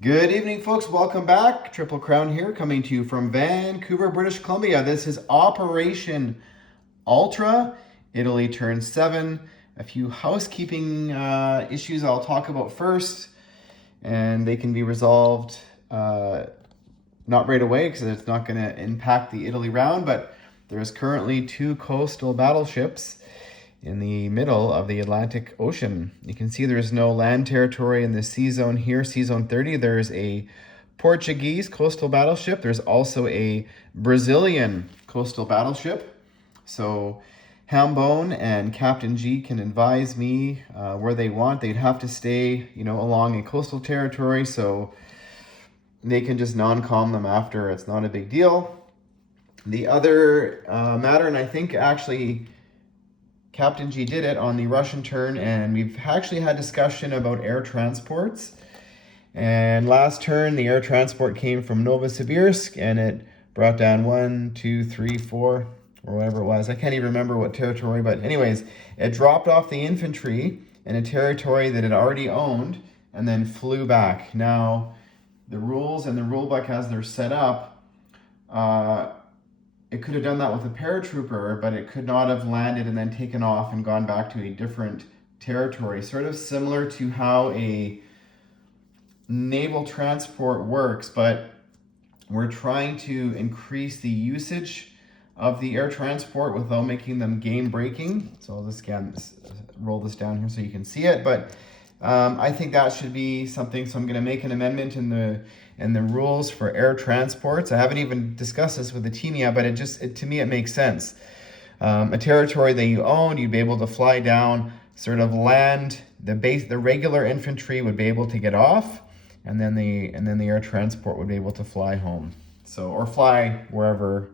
Good evening, folks. Welcome back. Triple Crown here, coming to you from Vancouver, British Columbia. This is Operation Ultra. Italy turns 7. A few housekeeping issues I'll talk about first, and they can be resolved not right away because it's not going to impact the Italy round, but there's currently 2 coastal battleships in the middle of the Atlantic Ocean. You can see there's no land territory in the sea zone here, sea zone 30. There's a Portuguese coastal battleship. There's also a Brazilian coastal battleship. So Hambone and Captain G can advise me where they want. They'd have to stay, along a coastal territory, so they can just non-com them after. It's not a big deal. The other matter, and I think actually Captain G did it on the Russian turn, and we've actually had discussion about air transports. And last turn, the air transport came from Novosibirsk, and it brought down 1, 2, 3, 4, or whatever it was. I can't even remember what territory, but anyways, it dropped off the infantry in a territory that it already owned, and then flew back. Now, the rules and the rulebook as they're set up, it could have done that with a paratrooper, but it could not have landed and then taken off and gone back to a different territory. Sort of similar to how a naval transport works, but we're trying to increase the usage of the air transport without making them game breaking. So I'll just roll this down here so you can see it. But I think that should be something. So I'm going to make an amendment in the rules for air transports. I haven't even discussed this with the team yet, but to me it makes sense. A territory that you own, you'd be able to fly down, sort of land the regular infantry would be able to get off, and then the air transport would be able to fly home. So, or fly wherever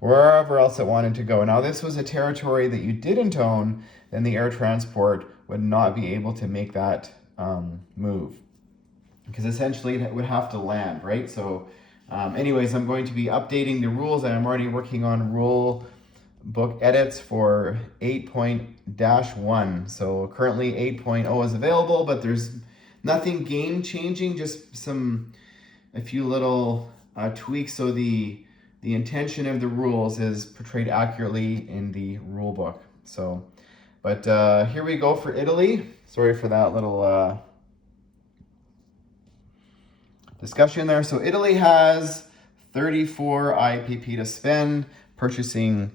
else it wanted to go. Now, this was a territory that you didn't own, then the air transport would not be able to make that move, because essentially it would have to land, right? So anyways, I'm going to be updating the rules, and I'm already working on rule book edits for 8.-1. So currently 8.0 is available, but there's nothing game changing, just a few little tweaks. So the intention of the rules is portrayed accurately in the rule book. So, but here we go for Italy. Sorry for that little discussion there. So Italy has 34 IPP to spend, purchasing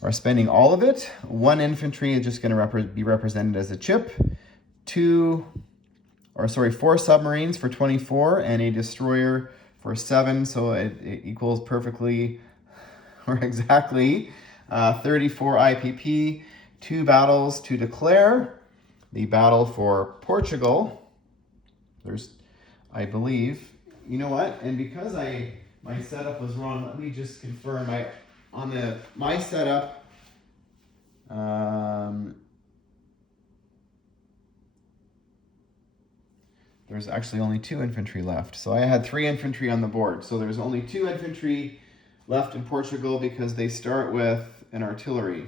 or spending all of it. 1 infantry is just going to be represented as a chip. 4 submarines for 24 and a destroyer for 7. So it equals perfectly or exactly 34 IPP. 2 battles to declare. The battle for Portugal. There's, I believe, you know what? And because my setup was wrong, let me just confirm. My setup, there's actually only 2 infantry left. So I had 3 infantry on the board. So there's only 2 infantry left in Portugal because they start with an artillery,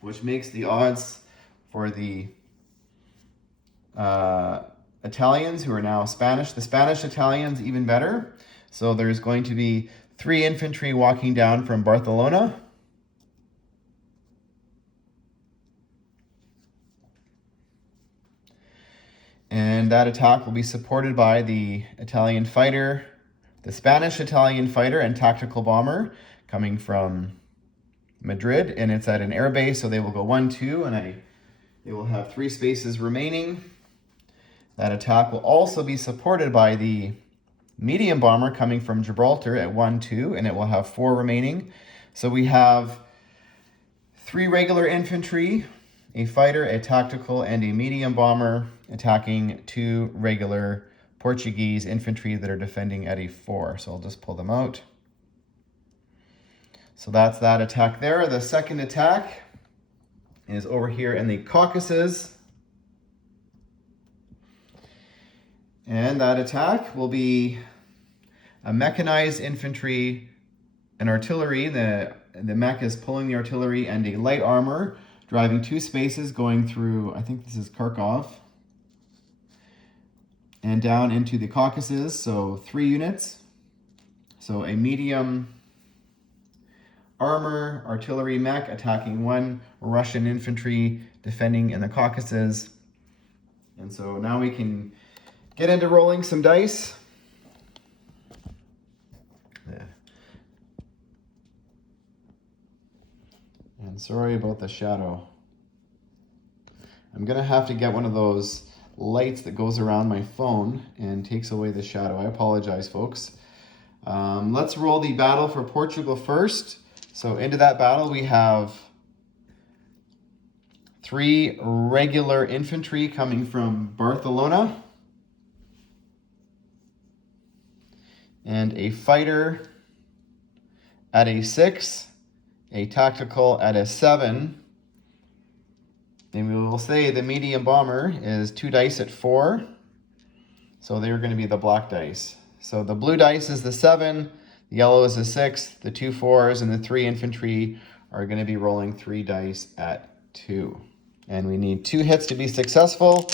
which makes the odds for the Italians, who are now Spanish, the Spanish Italians, even better. So there's going to be 3 infantry walking down from Barcelona. And that attack will be supported by the Italian fighter, the Spanish Italian fighter and tactical bomber coming from Madrid. And it's at an air base, so they will go 1, 2, and they will have 3 spaces remaining. That attack will also be supported by the medium bomber coming from Gibraltar at 1, 2, and it will have 4 remaining. So we have 3 regular infantry, a fighter, a tactical, and a medium bomber attacking 2 regular Portuguese infantry that are defending at a 4. So I'll just pull them out. So that's that attack there. The second attack is over here in the Caucasus. And that attack will be a mechanized infantry, an artillery. The mech is pulling the artillery, and a light armor driving 2 spaces going through, I think this is Kharkov. and down into the Caucasus, so 3 units. So a medium armor artillery mech attacking 1 Russian infantry defending in the Caucasus. And so now we can get into rolling some dice. Yeah. And sorry about the shadow. I'm gonna have to get one of those lights that goes around my phone and takes away the shadow. I apologize, folks. Let's roll the battle for Portugal first. So into that battle we have 3 regular infantry coming from Barcelona and a fighter at a 6, a tactical at a 7. And we will say the medium bomber is 2 dice at 4. So they're going to be the black dice. So the blue dice is the 7, the yellow is the 6, the 2 4s, and the 3 infantry are going to be rolling 3 dice at 2. And we need 2 hits to be successful.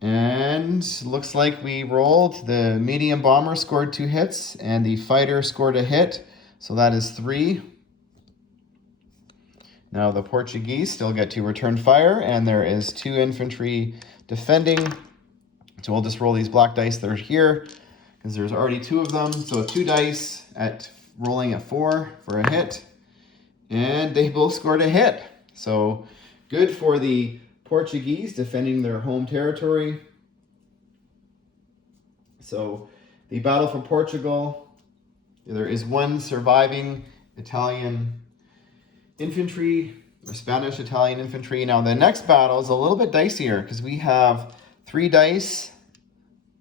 And looks like we rolled. The medium bomber scored 2 hits and the fighter scored a hit. So that is 3. Now the Portuguese still get to return fire, and there is 2 infantry defending. So we'll just roll these black dice that are here because there's already 2 of them. So 2 dice at rolling at 4 for a hit, and they both scored a hit. So good for the Portuguese defending their home territory. So the battle for Portugal, there is 1 surviving Italian infantry or Spanish Italian infantry. Now the next battle is a little bit dicier because we have 3 dice,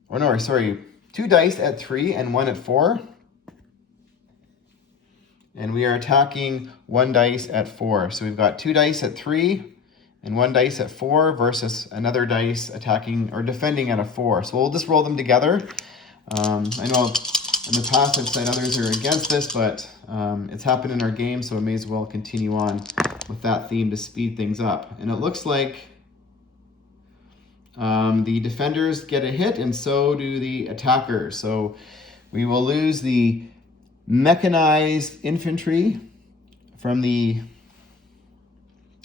or no, sorry, 2 dice at 3 and 1 at 4. And we are attacking 1 dice at 4. So we've got 2 dice at 3 and 1 dice at 4 versus another dice attacking or defending at a 4. So we'll just roll them together. I know in the past I've said others are against this, but it's happened in our game, so I may as well continue on with that theme to speed things up. And it looks like the defenders get a hit, and so do the attackers. So we will lose the mechanized infantry from the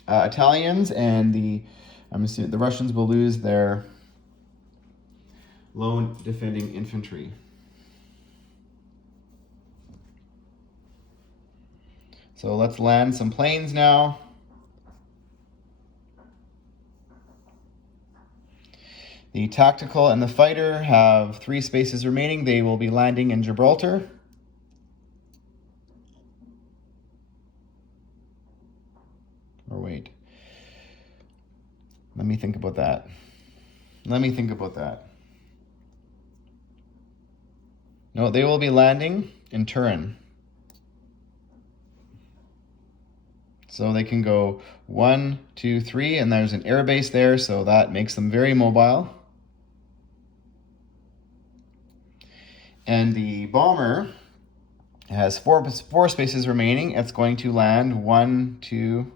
Italians, and I'm assuming the Russians will lose their lone defending infantry. So let's land some planes now. The tactical and the fighter have 3 spaces remaining. They will be landing in Gibraltar. Or wait. Let me think about that. No, they will be landing in Turin. So they can go 1, 2, 3, and there's an air base there, so that makes them very mobile. And the bomber has 4 spaces remaining. It's going to land 1, 2,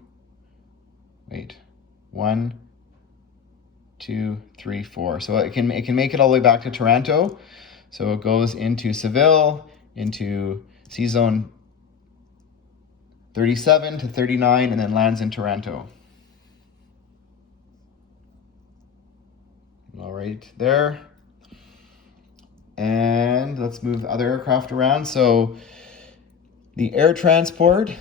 3, 4. So it can make it all the way back to Taranto. So it goes into Seville, into Sea Zone 37 to 39, and then lands in Taranto. All right, there. And let's move the other aircraft around. So the air transport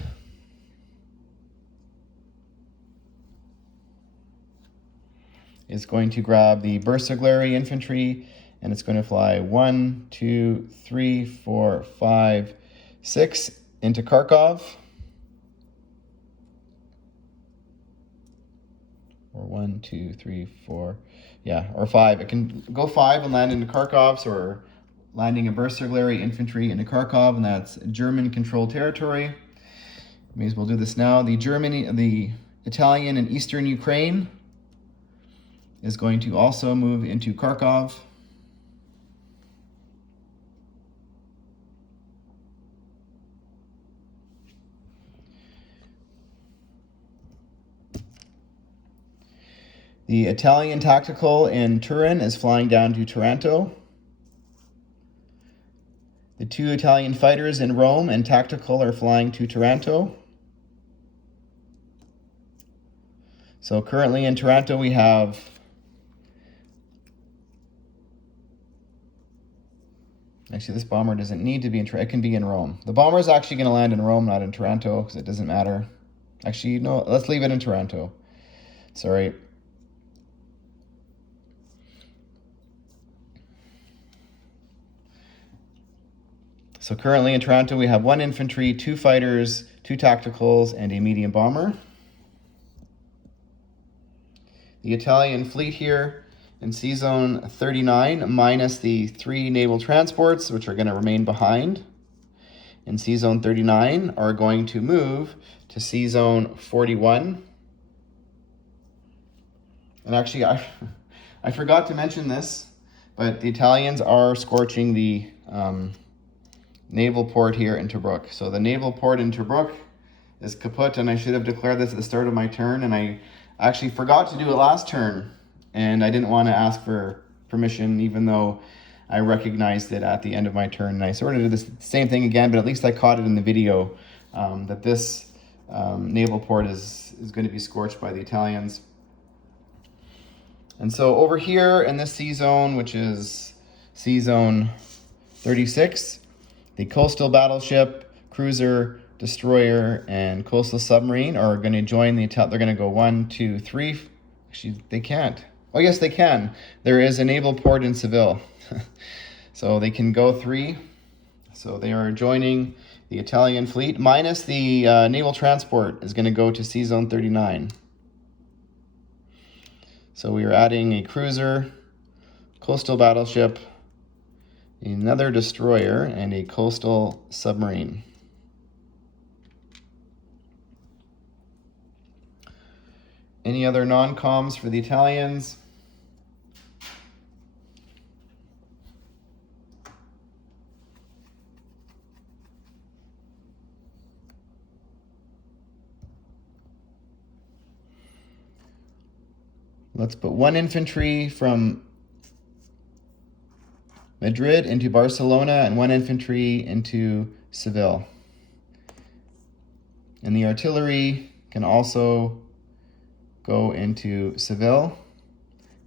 is going to grab the Bersaglieri infantry, and it's going to fly 1, 2, 3, 4, 5, 6 into Kharkov. Or 1, 2, 3, 4, yeah, or 5. It can go 5 and land into Kharkov, or landing a Bersaglieri infantry into Kharkov, and that's German-controlled territory. May as well do this now. The Italian and Eastern Ukraine is going to also move into Kharkov. The Italian Tactical in Turin is flying down to Taranto. The 2 Italian fighters in Rome and Tactical are flying to Taranto. So currently in Taranto we have actually this bomber doesn't need to be in Taranto, it can be in Rome. The bomber is actually going to land in Rome, not in Taranto, because it doesn't matter. Actually, no, let's leave it in Taranto. Sorry. So currently in Taranto, we have 1 infantry, 2 fighters, 2 tacticals, and a medium bomber. The Italian fleet here in Sea Zone 39, minus the 3 naval transports, which are going to remain behind in Sea Zone 39, are going to move to Sea Zone 41. And actually, I forgot to mention this, but the Italians are scorching the naval port here in Tobruk. So the naval port in Tobruk is kaput, and I should have declared this at the start of my turn, and I actually forgot to do it last turn, and I didn't want to ask for permission, even though I recognized it at the end of my turn. And I sort of did the same thing again, but at least I caught it in the video that this naval port is going to be scorched by the Italians. And so over here in this sea zone, which is Sea Zone 36, the coastal battleship, cruiser, destroyer, and coastal submarine are going to join the, they're going to go 1, 2, 3. Actually, they can't. Oh, yes, they can. There is a naval port in Seville. So they can go 3. So they are joining the Italian fleet, minus the naval transport is going to go to Sea Zone 39. So we are adding a cruiser, coastal battleship, another destroyer, and a coastal submarine. Any other non-coms for the Italians? Let's put 1 infantry from Madrid into Barcelona and 1 infantry into Seville. And the artillery can also go into Seville.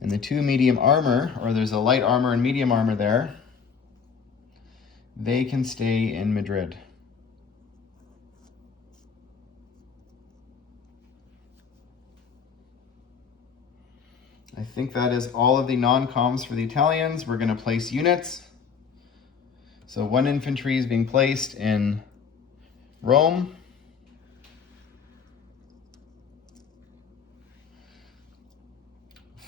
And the 2 medium armor, or there's a light armor and medium armor there, they can stay in Madrid. I think that is all of the non-coms for the Italians. We're going to place units. So 1 infantry is being placed in Rome.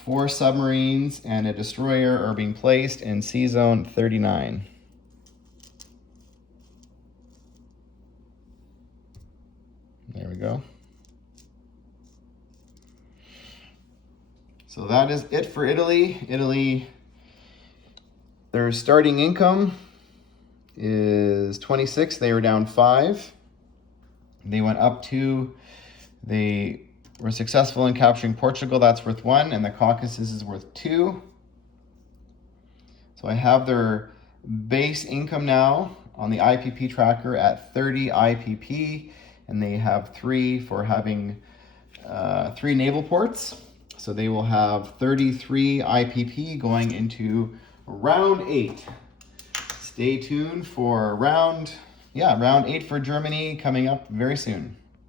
Four submarines and a destroyer are being placed in Sea Zone 39. There we go. So that is it for Italy. Italy, their starting income is 26. They were down 5. They went up 2. They were successful in capturing Portugal. That's worth 1. And the Caucasus is worth 2. So I have their base income now on the IPP tracker at 30 IPP. And they have 3 for having 3 naval ports. So they will have 33 IPP going into round 8. Stay tuned for round 8 for Germany coming up very soon.